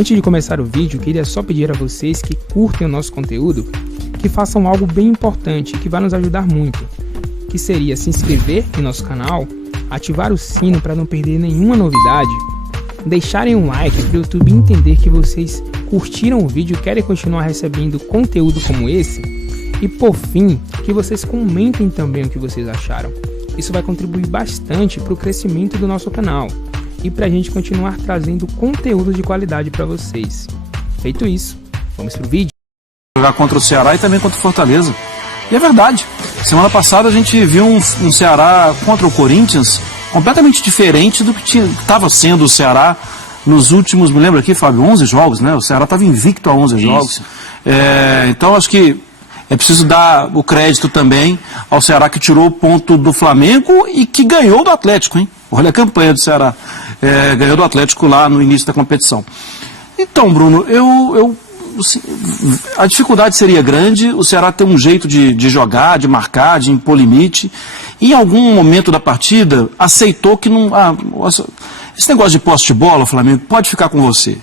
Antes de começar o vídeo, queria só pedir a vocês que curtem o nosso conteúdo, que façam algo bem importante que vai nos ajudar muito, que seria se inscrever em nosso canal, ativar o sino para não perder nenhuma novidade, deixarem um like para o YouTube entender que vocês curtiram o vídeo e querem continuar recebendo conteúdo como esse, e por fim, que vocês comentem também o que vocês acharam. Isso vai contribuir bastante para o crescimento do nosso canal e para a gente continuar trazendo conteúdo de qualidade para vocês. Feito isso, vamos pro vídeo. Jogar contra o Ceará e também contra o Fortaleza. E é verdade. Semana passada a gente viu um Ceará contra o Corinthians completamente diferente do que estava sendo o Ceará nos últimos, me lembra aqui, Fábio, 11 jogos, né? O Ceará estava invicto a 11 jogos. Então acho que é preciso dar o crédito também ao Ceará que tirou o ponto do Flamengo e que ganhou do Atlético, hein? Olha a campanha do Ceará. Ganhou do Atlético lá no início da competição. Então, Bruno, a dificuldade seria grande, o Ceará tem um jeito de jogar, de marcar, de impor limite. E em algum momento da partida, aceitou que não... esse negócio de posse de bola, Flamengo, pode ficar com você.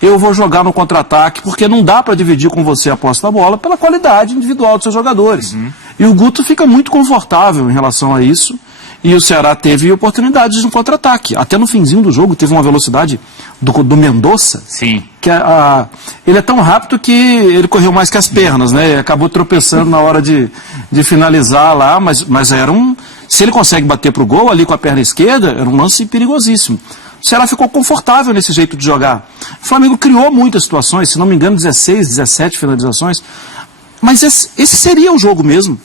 Eu vou jogar no contra-ataque, porque não dá para dividir com você a posse da bola pela qualidade individual dos seus jogadores. E o Guto fica muito confortável em relação a isso. E o Ceará teve oportunidades no contra-ataque. Até no finzinho do jogo teve uma velocidade do Mendonça. Sim. Que ele é tão rápido que ele correu mais que as pernas, né? E acabou tropeçando na hora de finalizar lá, mas era se ele consegue bater pro gol ali com a perna esquerda, era um lance perigosíssimo. O Ceará ficou confortável nesse jeito de jogar. O Flamengo criou muitas situações, se não me engano 16, 17 finalizações. Mas esse seria o jogo mesmo.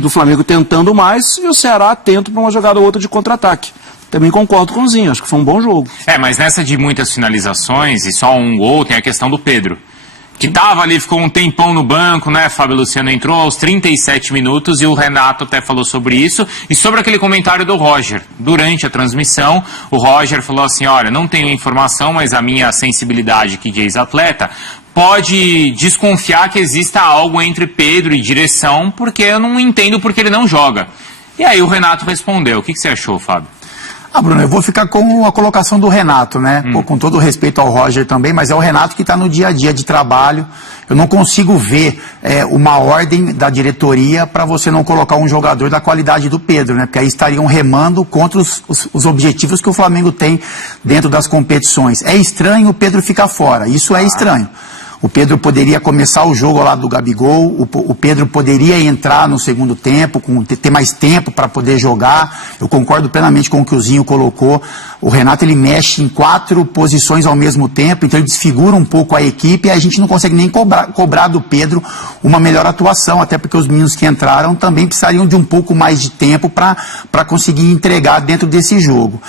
Do Flamengo tentando mais e o Ceará atento para uma jogada ou outra de contra-ataque. Também concordo com o Zinho, acho que foi um bom jogo. Mas nessa de muitas finalizações e só um gol, tem a questão do Pedro. Que tava ali, ficou um tempão no banco, né? Fábio Luciano entrou aos 37 minutos e o Renato até falou sobre isso. E sobre aquele comentário do Roger. Durante a transmissão, o Roger falou assim, olha, não tenho informação, mas a minha sensibilidade que de ex-atleta pode desconfiar que exista algo entre Pedro e direção, porque eu não entendo porque ele não joga. E aí o Renato respondeu. O que você achou, Fábio? Bruno, eu vou ficar com a colocação do Renato, né? Com todo o respeito ao Roger também, mas é o Renato que está no dia a dia de trabalho. Eu não consigo ver uma ordem da diretoria para você não colocar um jogador da qualidade do Pedro, né? Porque aí estariam remando contra os objetivos que o Flamengo tem dentro das competições. É estranho o Pedro ficar fora, isso é estranho. O Pedro poderia começar o jogo ao lado do Gabigol, o Pedro poderia entrar no segundo tempo, ter mais tempo para poder jogar. Eu concordo plenamente com o que o Zinho colocou. O Renato ele mexe em 4 posições ao mesmo tempo, então ele desfigura um pouco a equipe e a gente não consegue nem cobrar do Pedro uma melhor atuação, até porque os meninos que entraram também precisariam de um pouco mais de tempo para conseguir entregar dentro desse jogo.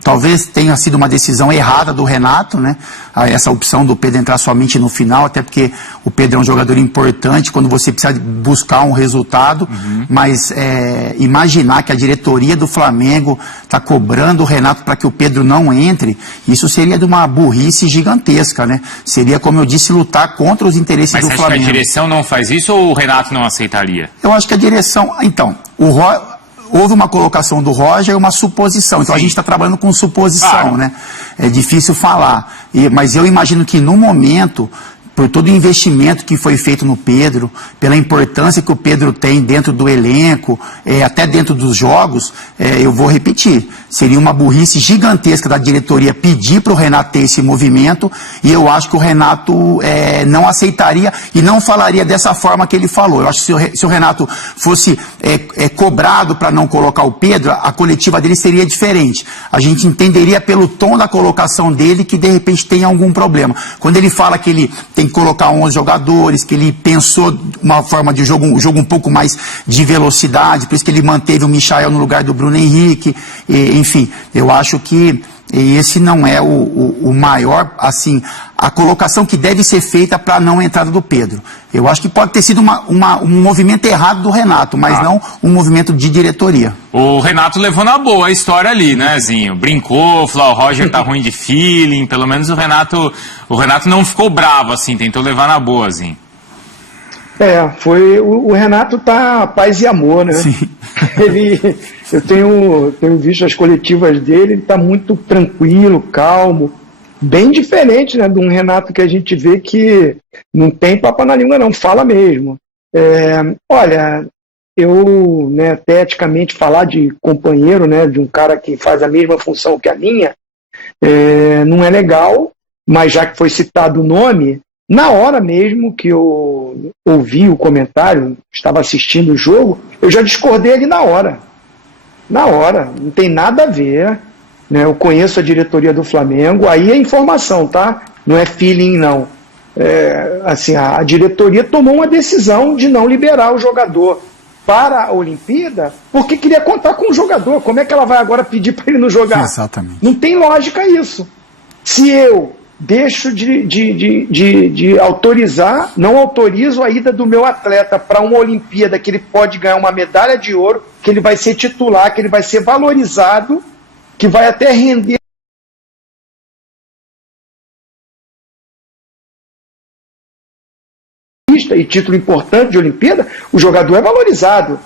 Talvez tenha sido uma decisão errada do Renato, né? Essa opção do Pedro entrar somente no final, até porque o Pedro é um jogador importante quando você precisa buscar um resultado, mas imaginar que a diretoria do Flamengo está cobrando o Renato para que o Pedro não entre, isso seria de uma burrice gigantesca, né? Seria, como eu disse, lutar contra os interesses do Flamengo. Mas você acha que a direção não faz isso ou o Renato não aceitaria? Eu acho que a direção... Então, houve uma colocação do Roger e uma suposição. Então a gente está trabalhando com suposição, né? É difícil falar. Mas eu imagino que no momento, por todo o investimento que foi feito no Pedro, pela importância que o Pedro tem dentro do elenco, até dentro dos jogos, eu vou repetir. Seria uma burrice gigantesca da diretoria pedir para o Renato ter esse movimento, e eu acho que o Renato não aceitaria e não falaria dessa forma que ele falou. Eu acho que se o Renato fosse cobrado para não colocar o Pedro, a coletiva dele seria diferente. A gente entenderia pelo tom da colocação dele que de repente tem algum problema. Quando ele fala que ele tem que colocar 11 jogadores, que ele pensou uma forma de jogo, um jogo um pouco mais de velocidade, por isso que ele manteve o Michael no lugar do Bruno Henrique, enfim, eu acho que esse não é o maior, assim, a colocação que deve ser feita para a não entrada do Pedro. Eu acho que pode ter sido um movimento errado do Renato, mas não um movimento de diretoria. O Renato levou na boa a história ali, né, Zinho? Brincou, falou, o Roger tá ruim de feeling, pelo menos o Renato não ficou bravo, assim, tentou levar na boa, Zinho. O Renato tá paz e amor, né? Sim. Eu tenho visto as coletivas dele, ele tá muito tranquilo, calmo, bem diferente, né, de um Renato que a gente vê que não tem papo na língua não, fala mesmo. Olha, eu, né, até eticamente falar de companheiro, né, de um cara que faz a mesma função que a minha, não é legal, mas já que foi citado o nome, na hora mesmo que eu ouvi o comentário, estava assistindo o jogo, eu já discordei ali na hora. Na hora, não tem nada a ver, né? Eu conheço a diretoria do Flamengo, aí é informação, tá? Não é feeling, não. Assim, a diretoria tomou uma decisão de não liberar o jogador para a Olimpíada porque queria contar com o jogador. Como é que ela vai agora pedir para ele não jogar? Exatamente. Não tem lógica isso. Se eu deixo de autorizar, não autorizo a ida do meu atleta para uma Olimpíada que ele pode ganhar uma medalha de ouro, que ele vai ser titular, que ele vai ser valorizado, que vai até render e título importante de Olimpíada, o jogador é valorizado.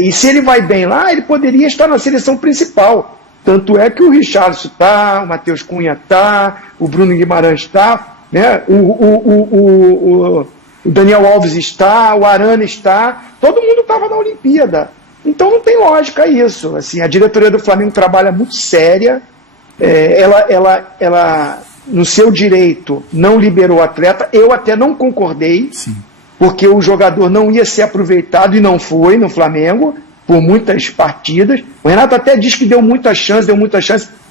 E se ele vai bem lá, ele poderia estar na seleção principal. Tanto é que o Richarlison está, o Matheus Cunha está, o Bruno Guimarães está, né? o Daniel Alves está, o Arana está, todo mundo estava na Olimpíada. Então não tem lógica isso. Assim, a diretoria do Flamengo trabalha muito séria, ela no seu direito não liberou o atleta, eu até não concordei, sim, porque o jogador não ia ser aproveitado e não foi no Flamengo, por muitas partidas. O Renato até diz que deu muita chance,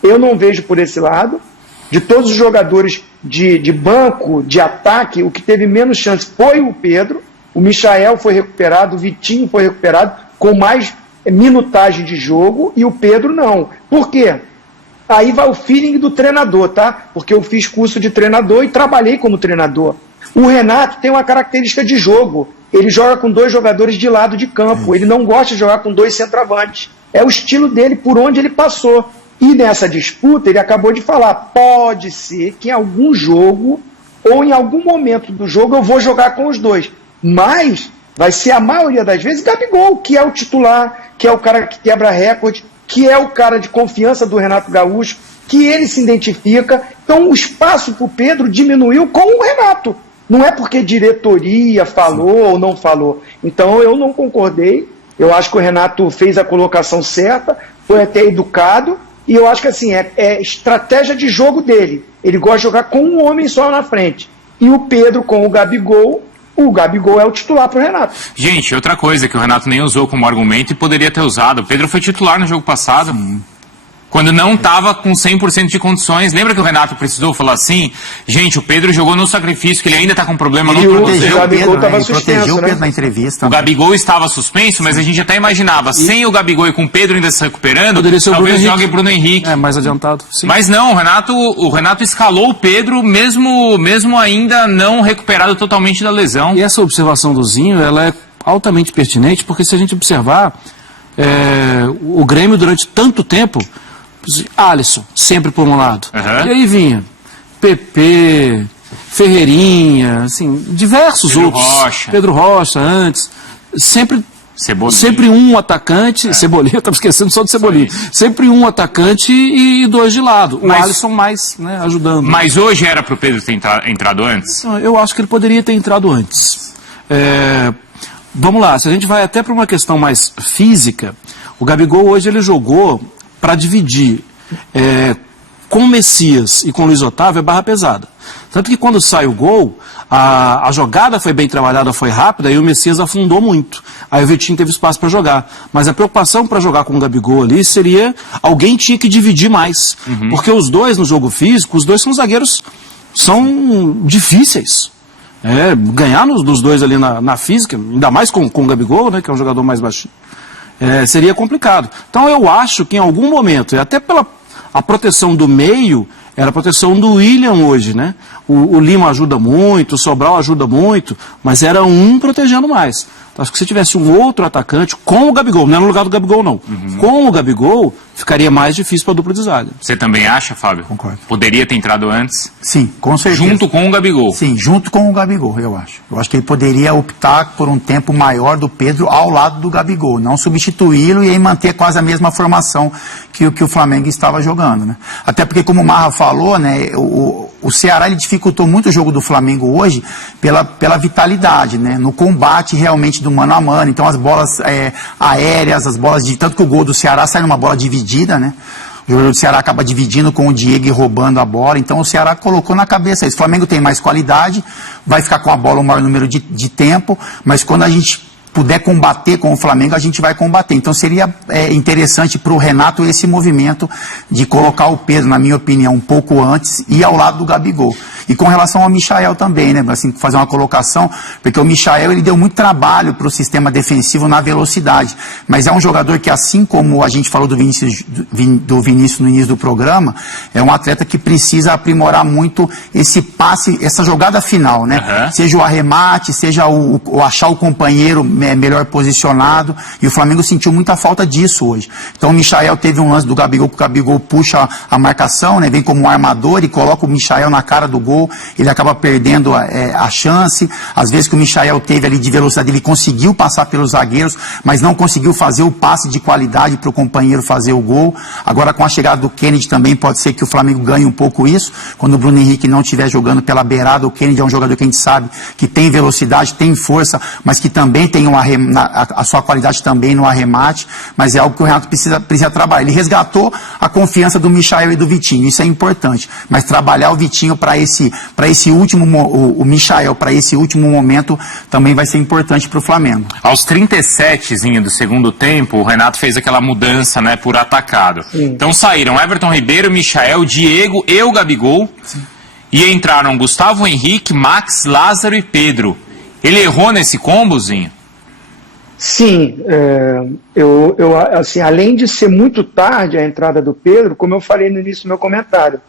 eu não vejo por esse lado. De todos os jogadores de banco, de ataque, o que teve menos chance foi o Pedro, o Michael foi recuperado, o Vitinho foi recuperado, com mais minutagem de jogo, e o Pedro não. Por quê? Aí vai o feeling do treinador, tá? Porque eu fiz curso de treinador e trabalhei como treinador. O Renato tem uma característica de jogo. Ele joga com 2 jogadores de lado de campo. Ele não gosta de jogar com 2 centroavantes. É o estilo dele, por onde ele passou. E nessa disputa, ele acabou de falar, pode ser que em algum jogo, ou em algum momento do jogo, eu vou jogar com os 2. Mas vai ser a maioria das vezes Gabigol, que é o titular, que é o cara que quebra recorde, que é o cara de confiança do Renato Gaúcho, que ele se identifica. Então o espaço para o Pedro diminuiu com o Renato. Não é porque diretoria falou ou não falou. Então eu não concordei. Eu acho que o Renato fez a colocação certa, foi até educado, e eu acho que assim, é estratégia de jogo dele. Ele gosta de jogar com um homem só na frente. E o Pedro com o Gabigol é o titular pro Renato. Gente, outra coisa que o Renato nem usou como argumento e poderia ter usado. O Pedro foi titular no jogo passado. Quando não estava com 100% de condições. Lembra que o Renato precisou falar assim? Gente, o Pedro jogou no sacrifício, que ele ainda está com problema no tornozelo. O Gabigol estava suspenso, protegeu o Pedro, né? na entrevista. O Gabigol estava suspenso, mas a gente até imaginava, sem o Gabigol e com o Pedro ainda se recuperando, talvez jogue Bruno Henrique. Mais adiantado, sim. Mas não, o Renato escalou o Pedro, mesmo ainda não recuperado totalmente da lesão. E essa observação do Zinho, ela é altamente pertinente, porque se a gente observar, o Grêmio durante tanto tempo, Alisson, sempre por um lado. Uhum. E aí vinha PP, Ferreirinha, assim, diversos outros. Pedro Rocha antes. Sempre um atacante, Cebolinha, eu estava esquecendo só do Cebolinha. Sempre um atacante e 2 de lado. O Alisson mais, né, ajudando. Mas hoje era para o Pedro ter entrado antes? Eu acho que ele poderia ter entrado antes. Vamos lá, se a gente vai até para uma questão mais física, o Gabigol hoje ele jogou para dividir com o Messias e com o Luiz Otávio é barra pesada. Tanto que quando sai o gol, a jogada foi bem trabalhada, foi rápida, e o Messias afundou muito. Aí o Vitinho teve espaço para jogar. Mas a preocupação para jogar com o Gabigol ali seria, alguém tinha que dividir mais. Uhum. Porque os dois no jogo físico, os dois são zagueiros, são difíceis. Ganhar dos dois ali na física, ainda mais com o Gabigol, né, que é um jogador mais baixinho. Seria complicado. Então eu acho que em algum momento, e até pela a proteção do meio, era a proteção do William hoje, né? O Lima ajuda muito, o Sobral ajuda muito, mas era um protegendo mais. Então, acho que se tivesse um outro atacante com o Gabigol, não é no lugar do Gabigol não, com o Gabigol ficaria mais difícil para a dupla de zaga. Você também acha, Fábio? Concordo. Poderia ter entrado antes? Sim, com certeza. Junto com o Gabigol? Sim, junto com o Gabigol, eu acho. Eu acho que ele poderia optar por um tempo maior do Pedro ao lado do Gabigol, não substituí-lo e aí manter quase a mesma formação que o Flamengo estava jogando, né? Até porque, como o Marra falou, né, o Ceará ele dificultou muito o jogo do Flamengo hoje pela vitalidade, né, no combate realmente do mano a mano. Então as bolas aéreas, as bolas de... Tanto que o gol do Ceará sai numa bola dividida, né? O jogador do Ceará acaba dividindo com o Diego e roubando a bola. Então o Ceará colocou na cabeça isso. O Flamengo tem mais qualidade, vai ficar com a bola o maior número de tempo, mas quando a gente puder combater com o Flamengo, a gente vai combater. Então seria interessante para o Renato esse movimento de colocar o Pedro, na minha opinião, um pouco antes e ao lado do Gabigol. E com relação ao Michael também, né, assim, fazer uma colocação, porque o Michael ele deu muito trabalho para o sistema defensivo na velocidade, mas é um jogador que, assim como a gente falou do Vinícius no início do programa, é um atleta que precisa aprimorar muito esse passe, essa jogada final, né? Uhum. Seja o arremate, seja o achar o companheiro melhor posicionado, e o Flamengo sentiu muita falta disso hoje. Então o Michael teve um lance do Gabigol, que o Gabigol puxa a marcação, né, vem como um armador e coloca o Michael na cara do gol, ele acaba perdendo a chance. Às vezes que o Michael teve ali de velocidade, ele conseguiu passar pelos zagueiros, mas não conseguiu fazer o passe de qualidade para o companheiro fazer o gol. Agora com a chegada do Kennedy também pode ser que o Flamengo ganhe um pouco isso, quando o Bruno Henrique não estiver jogando pela beirada. O Kennedy é um jogador que a gente sabe que tem velocidade, tem força, mas que também tem a sua qualidade também no arremate, mas é algo que o Renato precisa trabalhar. Ele resgatou a confiança do Michael e do Vitinho, isso é importante, mas trabalhar o Vitinho para esse último, o Michael para esse último momento também vai ser importante para o Flamengo. Aos 37 do segundo tempo, o Renato fez aquela mudança, né, por atacado. Sim. Então saíram Everton Ribeiro, Michael, Diego e o Gabigol. Sim. E entraram Gustavo Henrique, Max, Lázaro e Pedro. Ele errou nesse combozinho? Sim, assim, além de ser muito tarde a entrada do Pedro, como eu falei no início do meu comentário,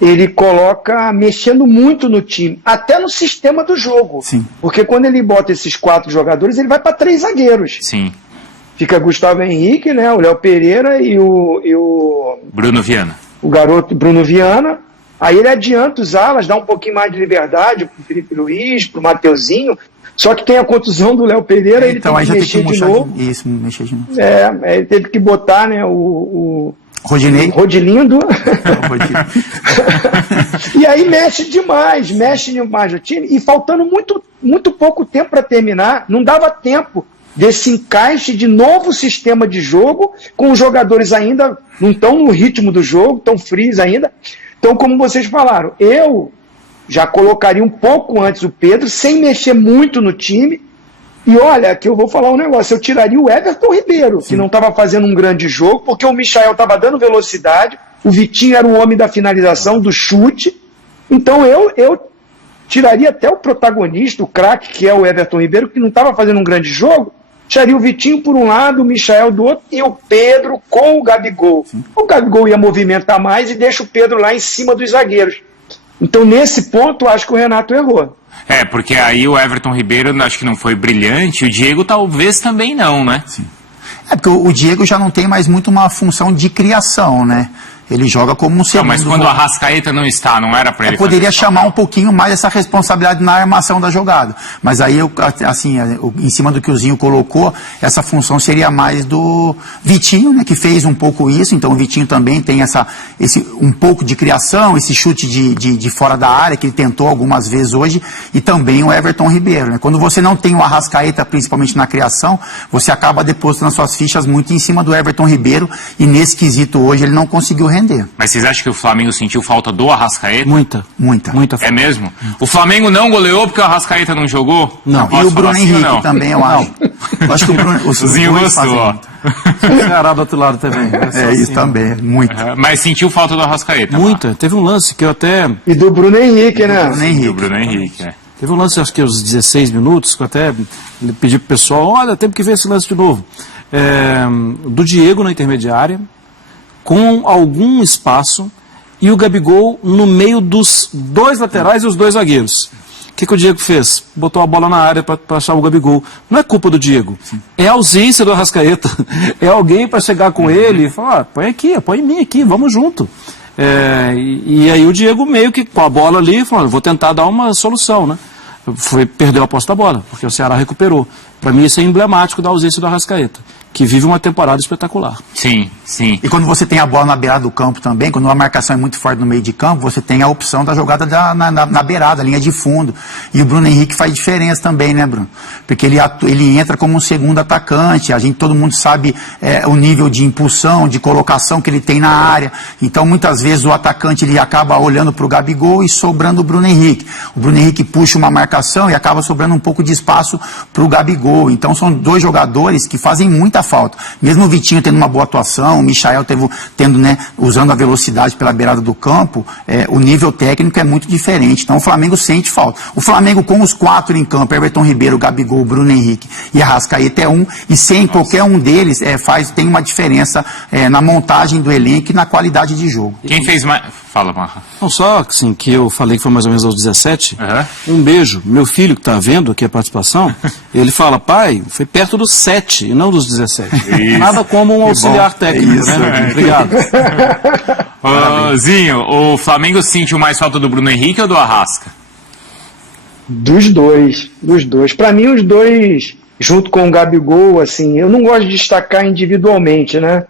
ele coloca mexendo muito no time, até no sistema do jogo. Sim. Porque quando ele bota esses 4 jogadores, ele vai para 3 zagueiros. Sim. Fica Gustavo Henrique, né, o Léo Pereira e o Bruno Viana. O garoto Bruno Viana. Aí ele adianta os alas, dá um pouquinho mais de liberdade para o Felipe Luiz, para o Mateuzinho. Só que tem a contusão do Léo Pereira, ele tem que mexer de novo. Isso, mexer de novo. Ele teve que botar, né, o Rodilindo. E aí mexe demais o time. E faltando muito pouco tempo para terminar, não dava tempo desse encaixe de novo sistema de jogo, com os jogadores ainda não estão no ritmo do jogo, estão frios ainda. Então, como vocês falaram, eu já colocaria um pouco antes o Pedro, sem mexer muito no time. E olha, aqui eu vou falar um negócio, eu tiraria o Everton Ribeiro, que não estava fazendo um grande jogo, porque o Michael estava dando velocidade, o Vitinho era o homem da finalização, do chute. Então eu tiraria até o protagonista, o craque, que é o Everton Ribeiro, que não estava fazendo um grande jogo, tiraria o Vitinho por um lado, o Michael do outro, e o Pedro com o Gabigol. Sim. O Gabigol ia movimentar mais e deixa o Pedro lá em cima dos zagueiros. Então, nesse ponto, eu acho que o Renato errou. Porque aí o Everton Ribeiro acho que não foi brilhante, o Diego talvez também não, né? Sim. Porque o Diego já não tem mais muito uma função de criação, né? Ele joga como um segundo. Não, mas quando o Arrascaeta não está, não era para ele poderia chamar um pouquinho mais essa responsabilidade na armação da jogada. Mas aí, assim, em cima do que o Zinho colocou, essa função seria mais do Vitinho, né, que fez um pouco isso. Então o Vitinho também tem um pouco de criação, esse chute de fora da área, que ele tentou algumas vezes hoje, e também o Everton Ribeiro, né? Quando você não tem o Arrascaeta, principalmente na criação, você acaba depositando as suas fichas muito em cima do Everton Ribeiro, e nesse quesito hoje ele não conseguiu render. Mas vocês acham que o Flamengo sentiu falta do Arrascaeta? Muita falta. É mesmo? O Flamengo não goleou porque o Arrascaeta não jogou? Não. E o Bruno Henrique também, eu acho. Eu acho que o Zinho gostou. O Ceará do outro lado também. Isso também, muito. Mas sentiu falta do Arrascaeta? Muita. Teve um lance que eu até... E do Bruno Henrique, né? Do Bruno Henrique, Teve um lance, acho que aos 16 minutos, que eu até pedi pro pessoal, olha, temos que ver esse lance de novo. Do Diego na intermediária, com algum espaço, e o Gabigol no meio dos 2 laterais e os 2 zagueiros. O que o Diego fez? Botou a bola na área para achar o Gabigol. Não é culpa do Diego, é a ausência do Arrascaeta. É alguém para chegar com ele e falar, põe aqui, põe em mim aqui, vamos junto. E aí o Diego meio que com a bola ali, falou, vou tentar dar uma solução, né? Perdeu a posse da bola, porque o Ceará recuperou. Para mim isso é emblemático da ausência do Arrascaeta, que vive uma temporada espetacular. Sim, sim. E quando você tem a bola na beirada do campo também, quando a marcação é muito forte no meio de campo, você tem a opção da jogada na beirada, linha de fundo. E o Bruno Henrique faz diferença também, né, Bruno? Porque ele entra como um segundo atacante, todo mundo sabe o nível de impulsão, de colocação que ele tem na área. Então, muitas vezes o atacante ele acaba olhando para o Gabigol e sobrando o Bruno Henrique. O Bruno Henrique puxa uma marcação e acaba sobrando um pouco de espaço para o Gabigol. Então, são dois jogadores que fazem muita falta. Mesmo o Vitinho tendo uma boa atuação, o Michael usando a velocidade pela beirada do campo, o nível técnico é muito diferente. Então, o Flamengo sente falta. O Flamengo com os 4 em campo, Everton Ribeiro, Gabigol, Bruno Henrique e Arrascaeta é um, e sem qualquer um deles tem uma diferença na montagem do elenco e na qualidade de jogo. Quem fez mais... Fala, Marra. Não só assim, que eu falei que foi mais ou menos aos 17, um beijo. Meu filho que está vendo aqui a participação, ele fala, pai, foi perto dos 7 e não dos 17. Isso. Nada como um auxiliar técnico, né? Obrigado. Zinho, o Flamengo sentiu mais falta do Bruno Henrique ou do Arrasca? Dos dois. Para mim, os dois, junto com o Gabigol, assim, eu não gosto de destacar individualmente, né?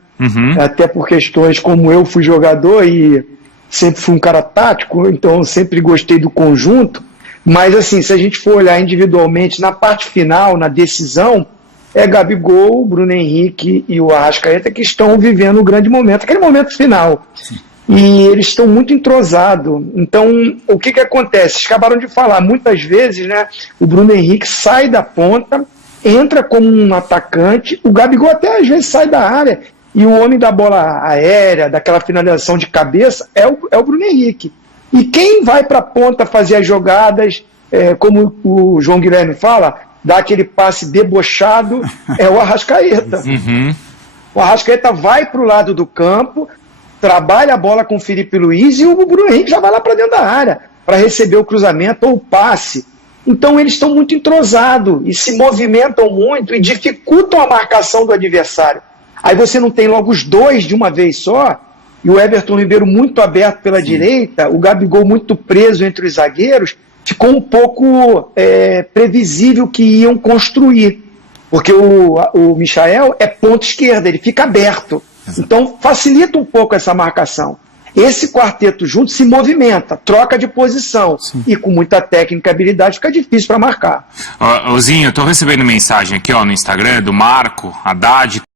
Até por questões como eu fui jogador e sempre fui um cara tático, então sempre gostei do conjunto, mas assim, se a gente for olhar individualmente, na parte final, na decisão, é Gabigol, Bruno Henrique e o Arrascaeta que estão vivendo um grande momento, aquele momento final. Sim. E eles estão muito entrosados. Então, o que acontece? Vocês acabaram de falar, muitas vezes, né, o Bruno Henrique sai da ponta, entra como um atacante, o Gabigol até às vezes sai da área, e o homem da bola aérea, daquela finalização de cabeça, é o Bruno Henrique. E quem vai para a ponta fazer as jogadas, como o João Guilherme fala, dá aquele passe debochado, é o Arrascaeta. O Arrascaeta vai para o lado do campo, trabalha a bola com o Felipe Luiz e o Bruno Henrique já vai lá para dentro da área para receber o cruzamento ou o passe. Então eles estão muito entrosados e se movimentam muito e dificultam a marcação do adversário. Aí você não tem logo os dois de uma vez só, e o Everton Ribeiro muito aberto pela direita, o Gabigol muito preso entre os zagueiros, ficou um pouco previsível que iam construir. Porque o Michael é ponta esquerda, ele fica aberto. Então facilita um pouco essa marcação. Esse quarteto junto se movimenta, troca de posição. Sim. E com muita técnica e habilidade fica difícil para marcar. Zinho, eu estou recebendo mensagem aqui no Instagram do Marco Haddad.